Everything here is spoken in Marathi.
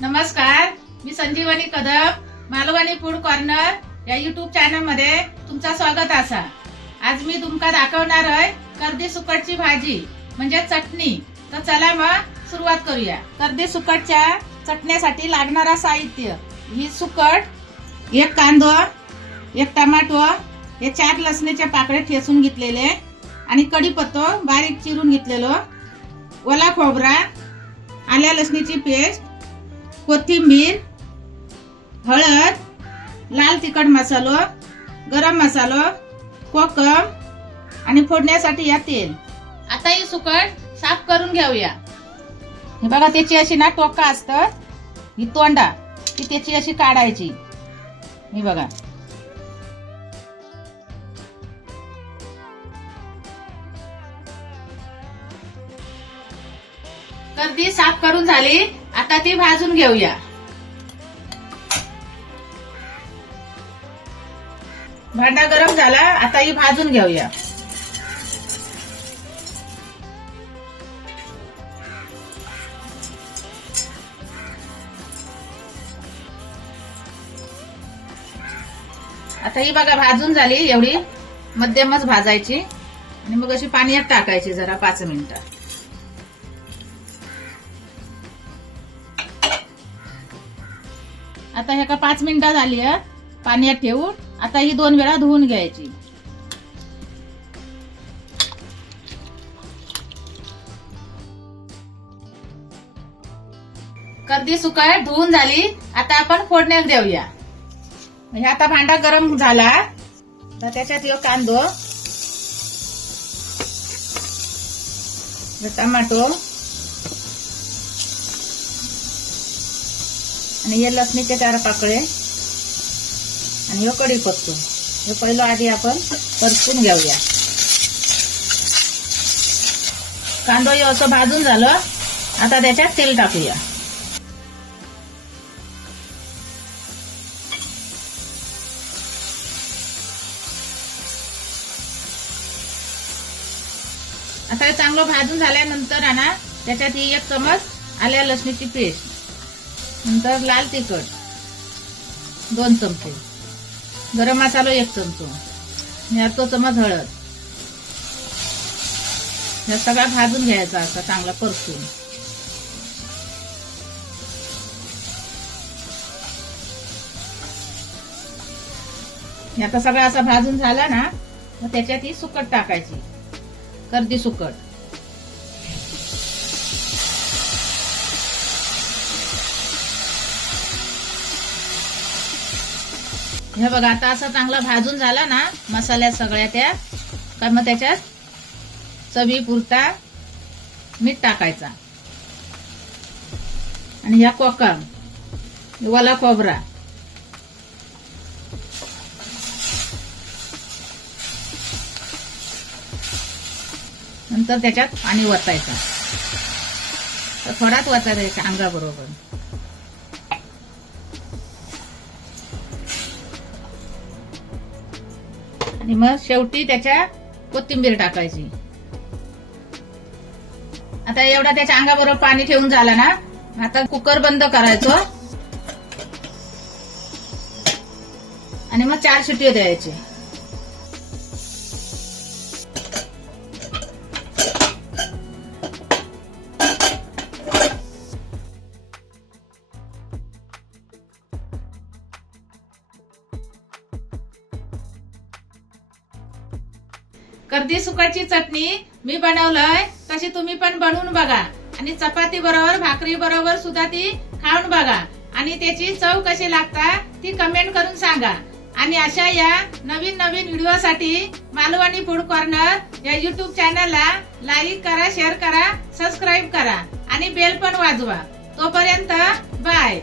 नमस्कार, मी संजीवनी कदम, मालवणी फूड कॉर्नर या युट्यूब चॅनल मध्ये तुमचा स्वागत असा। आज मी तुमका दाखवणार आहे कर्दी सुकटची भाजी म्हणजे चटणी। तर चला मग सुरुवात करूया। कर्दी सुकटच्या चटणीसाठी लागणारा साहित्य ही सुकट, एक कांदा, एक टमाटो, हे 4 लसणीचे पाकळे ठेचून घेतलेले आणि कढीपत्ता बारीक चिरून घेतलेलो, ओला खोबरा, आल्या लसणीची पेस्ट, कोथिंबीर, हळद, लाल तिखट मसालो, गरम मसालो, कोकम आणि फोडण्यासाठी या तेल। आता ही सुकट साफ करून घेऊया। हे बघा, त्याची अशी ना टोका असतात, ही तोंडा ती त्याची अशी काढायची। हे बघा, कर्दी साफ करून झाली। आता ती भाजून घेऊया। भांडा गरम झाला, आता ही भाजून घेऊया। आता ही बघा भाजून झाली, एवढी मध्यमच भाजायची आणि मग अशी पाण्यात टाकायची जरा 5 मिनिटं। आता हे का 5 मिनिटं झाली आहे, पाण्यात ठेवून आता ही 2 वेळा धुवून घ्यायची। कर्दी सुकट धुवून झाली, आता आपण फोडण्यात देऊया। हे आता भांडा गरम झाला, तर त्याच्यात यो कांदो, टमाटो आणि हे लसणीचे 4 पाकळे आणि हे कढीपत्ता, हे पहिलं आधी आपण परतून घेऊया। कांदा हे असं भाजून झालं, आता त्याच्यात तेल टाकूया। आता हे चांगलं भाजून झाल्यानंतर ना त्याच्यात ही 1 चमच आल्या लसणीची पेस्ट, नंतर लाल तिखट 2 चमचे, गरम मसाला 1 चमचा आणि 1 चमच हळद। हे सगळं भाजून घ्यायचा असा चांगला परतून। आता सगळं असं भाजून झाला ना, मग त्याच्यात ही सुकट टाकायची, कर्दी सुकट। हे बघा, आता असं चांगला भाजून झाला ना मसाल्यात सगळ्या त्या, तर मग त्याच्यात चवीपुरता मीठ टाकायचा आणि या कोकम, ओला खोबरा, नंतर त्याच्यात पाणी वतायचं, तर थोडाच वतायचा अंगाबरोबर। आणि मग शेवटी त्याच्या कोथिंबीर टाकायची। आता एवढा त्याच्या अंगाबरोबर पाणी ठेवून झाला ना, आता कुकर बंद करायचो आणि मग 4 शिट्टी द्यायची। कर्दी सुकटची चटणी मी बनवलंय, तशी तुम्ही पण बनवून बघा आणि चपाती बरोबर, भाकरी बरोबर सुद्धा ती खाऊन बघा आणि त्याची चव कशी लागता ती कमेंट करून सांगा। आणि अशा या नवीन व्हिडिओसाठी मालवणी फूड कॉर्नर या युट्यूब चॅनलला लाईक करा, शेअर करा, सबस्क्राईब करा आणि बेल पण वाजवा। तोपर्यंत बाय।